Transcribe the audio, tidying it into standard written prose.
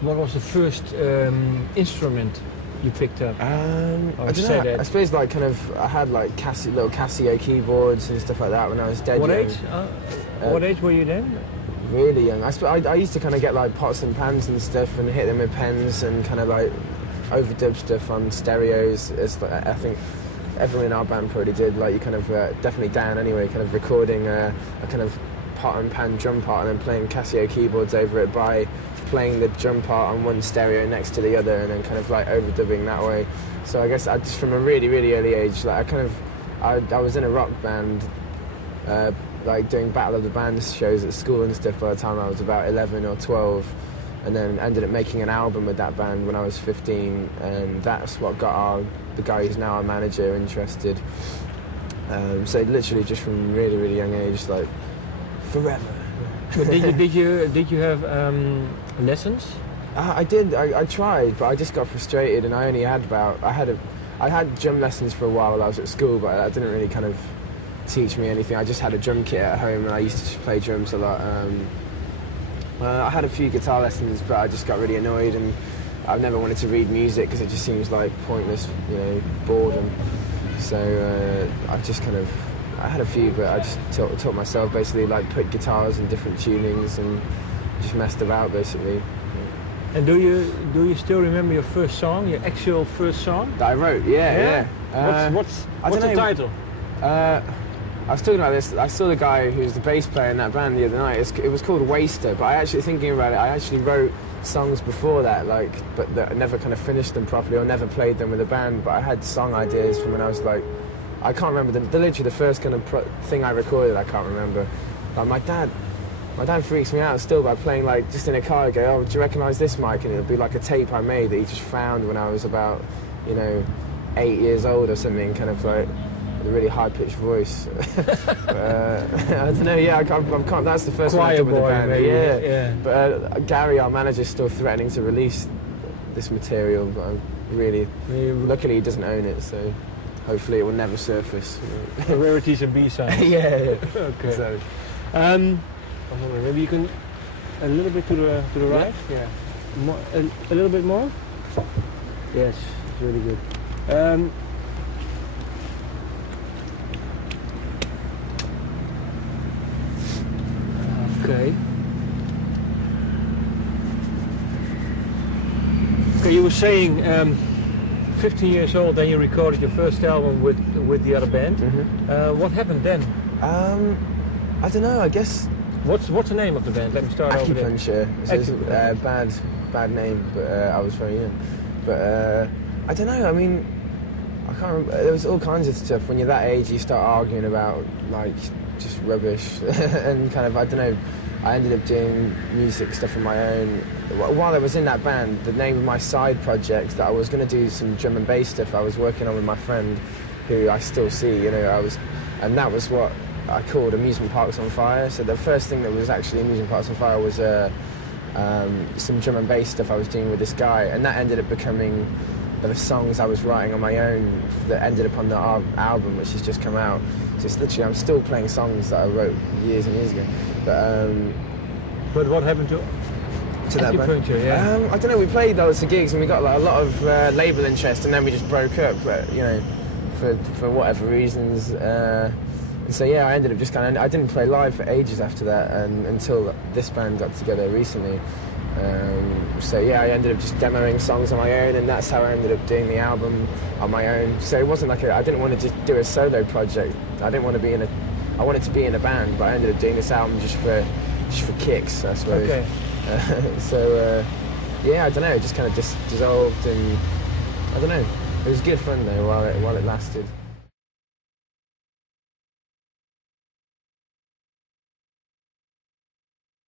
What was the first instrument you picked up? I don't know. I suppose like kind of I had like little Casio keyboards and stuff like that when I was dead What young. age? What age were you then? Really young. I used to kind of get like pots and pans and stuff and hit them with pens and kind of like overdub stuff on stereos. I think everyone in our band probably did. Like you kind of definitely Dan anyway, kind of recording a kind of pot and pan drum part and then playing Casio keyboards over it by playing the drum part on one stereo next to the other and then kind of like overdubbing that way. So I guess I just from a really early age, like I was in a rock band, like doing Battle of the Bands shows at school and stuff by the time I was about 11 or 12, and then ended up making an album with that band when I was 15, and that's what got the guy who's now our manager interested. So literally just from really young age, like forever. did you have lessons? I did. I tried, but I just got frustrated, and I only had I had drum lessons for a while I was at school, but that didn't really kind of teach me anything. I just had a drum kit at home, and I used to just play drums a lot. I had a few guitar lessons, but I just got really annoyed, and I've never wanted to read music because it just seems like pointless, boredom. So I had a few, but I just taught myself basically, like put guitars in different tunings and just messed about basically. And do you still remember your first song, your actual first song? That I wrote, yeah. What's the title? I was talking about this. I saw the guy who's the bass player in that band the other night. It was called Waster, but thinking about it, I actually wrote songs before that, but I never kind of finished them properly or never played them with a band. But I had song ideas from when I was like, I can't remember literally the first kind of thing I recorded. I can't remember. Like my dad freaks me out still by playing like just in a car. I go, oh, do you recognise this mic? And it'll be like a tape I made that he just found when I was about 8 years old or something, kind of like. A really high-pitched voice. I don't know. Yeah, I can't. That's the first one I did with the band. Maybe. Yeah. But Gary, our manager, is still threatening to release this material. But luckily, he doesn't own it, so hopefully, it will never surface. Rarities and B-sides. yeah. Okay. So, maybe you can a little bit to the right. Yeah. More, a little bit more. Yes, it's really good. Okay. Okay, you were saying 15 years old, then you recorded your first album with the other band. Mm-hmm. What happened then? I don't know. I guess. What's the name of the band? Let me start over there. Acupuncture. It's a bad name, but I was very young. But I don't know. I mean, I can't remember. There was all kinds of stuff. When you're that age, you start arguing about like just rubbish and kind of, I don't know, I ended up doing music stuff on my own. While I was in that band, the name of my side project that I was going to do some drum and bass stuff I was working on with my friend, who I still see, and that was what I called Amusement Parks On Fire. So the first thing that was actually Amusement Parks On Fire was some drum and bass stuff I was doing with this guy, and that ended up becoming the songs I was writing on my own that ended up on the album, which has just come out. So it's literally, I'm still playing songs that I wrote years and years ago. But what happened to that band? Yeah. I don't know, we played lots of gigs and we got like, a lot of label interest, and then we just broke up, but, for whatever reasons. And so yeah, I ended up just I didn't play live for ages after that, and until this band got together recently. So yeah, I ended up just demoing songs on my own, and that's how I ended up doing the album on my own. So it wasn't like I didn't want to just do a solo project. I didn't want to be I wanted to be in a band, but I ended up doing this album just for kicks, I suppose. Okay. Yeah, I don't know. It just kind of just dissolved, and I don't know. It was good fun though while it lasted.